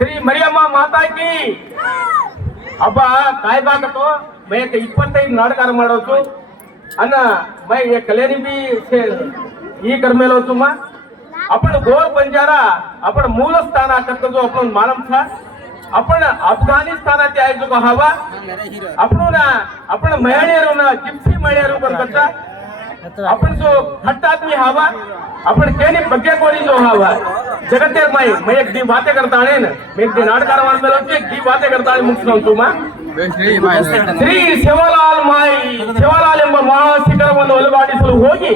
ಶ್ರೀ ಮರಿಯಮ್ಮ ಮಾತಾಕಿ ಹಬ್ಬ ಕಾಯ್ದಾಕತ್ತು ಮೈಕ 25 ನಾಟಕ ಮಾಡೋದು ಅನ್ನ ಮೈ कल्याणी भी ಈ कर्मेलो तुम आपण गोर बंजारा आपण मूल स्थान करतो जो आपण मालम था आपण अफगाणिस्तानाचे आहे जो हवा आपण महिळेरू जिप्सी महिळेरू करता आपण जो हट्ट आदमी हवा आपण केनी बग्गे कोणी जो हवा जगतेर मैं एक दी बातें करता है ना मैं एक दी नाटक मेलो एक दी बातें करता है मुक्ति तुम ಶ್ರೀ ಶಿವಲಾಲ್ ಮಾಯಿ ಶಿವಲಾಲ್ ಎಂಬ ಮಹಾಶಿಖರವನ್ನು ಒಲಗಾಡಿಸಲು ಹೋಗಿ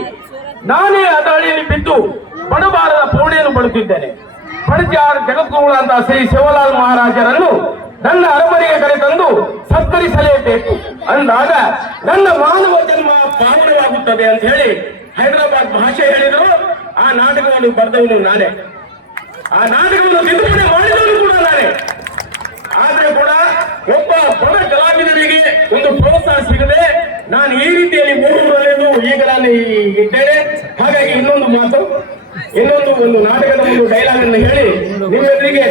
ನಾನೇ ಅದಳಿಯಲ್ಲಿ ಬಿದ್ದು ಬಡಬಾರದ ಪೌಣೆಯನ್ನು ಪಡುತ್ತಿದ್ದೇನೆ. ಪಡಜಾರ್ ಜಗದ್ಗುರು ಅಂತ ಶ್ರೀ ಶಿವಲಾಲ್ ಮಹಾರಾಜರನ್ನು ನನ್ನ ಅರಮನೆಗೆ ಕರೆತಂದು ಸತ್ಕರಿಸಲೇಬೇಕು ಅಂದಾಗ ನನ್ನ ಮಾನವ ಜನ್ಮ ಪಾವನವಾಗುತ್ತದೆ ಅಂತ ಹೇಳಿ ಹೈದರಾಬಾದ್ ಭಾಷೆ ಹೇಳಿದ್ರು. ಆ ನಾಟಕವನ್ನು ಬರೆದವನು ನಾನೇ, ಆ ನಾಟಕವನ್ನು ನಿರೂಪಣೆ ಮಾಡಿದವನು ಕೂಡ ನಾನೇ. ಆದ್ರೆ ಕೂಡ ಒಬ್ಬ ಬಡ ಕಲಾವಿದರಿಗೆ ಒಂದು ಪ್ರೋತ್ಸಾಹ ಸಿಗದೆ ನಾನು ಈ ರೀತಿಯಲ್ಲಿ ಮೂರುವರೆಗೂ ಈಗ ನಾನು ಇದ್ದೇನೆ. ಹಾಗಾಗಿ ಇನ್ನೊಂದು ಒಂದು ನಾಟಕದ ಒಂದು ಡೈಲಾಗ್ ಅನ್ನು ಹೇಳಿ ನಿಮ್ಮೆಲ್ಲರಿಗೆ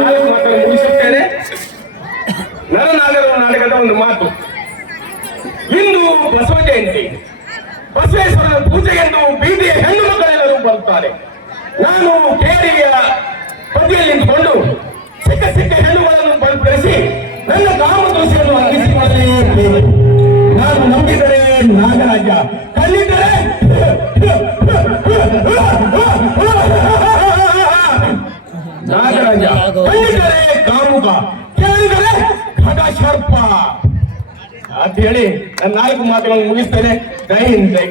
4 ಮಾತನ್ನು ಮುಗಿಸುತ್ತೇನೆ. ನರನಾಗರ ನಾಟಕದ ಒಂದು ಮಾತು. ಇಂದು ಬಸವ ಜಯಂತಿ, ಬಸವೇಶ್ವರನ ಪೂಜೆಗೆಂದು ಬೀದಿಯ ಹೆಣ್ಣು ಮಕ್ಕಳೆಲ್ಲರೂ ಬರುತ್ತಾರೆ. ನಾನು ಕೇರಿಯ ಬದಿಯಲ್ಲಿ ನಿಂತುಕೊಂಡು ಸಿಕ್ಕ ಹೆಣ್ಣುಗಳನ್ನು ಬಲಪಡಿಸಿ ನನ್ನ ಕಾಮ ದೋಷವನ್ನು ಅಂದಿಸಿಕೊಳ್ಳಲೇಬೇಕು. ನಾನು ನಂಬಿದರೆ ನಾಗರಾಜ, ಕಲ್ಲಿದ್ದರೆ ನಾಗರಾಜ, ಕಲ್ಲಿದ್ದರೆ ಕಾಮುಕ, ಕೇಳಿದರೆ ಖಗ ಸರ್ಪ ಅಂತ ಹೇಳಿ ನಾನು 4 ಮಾತುಗಳನ್ನು ಮುಗಿಸ್ತೇನೆ. ಜೈ ಹಿಂದ್, ಜೈ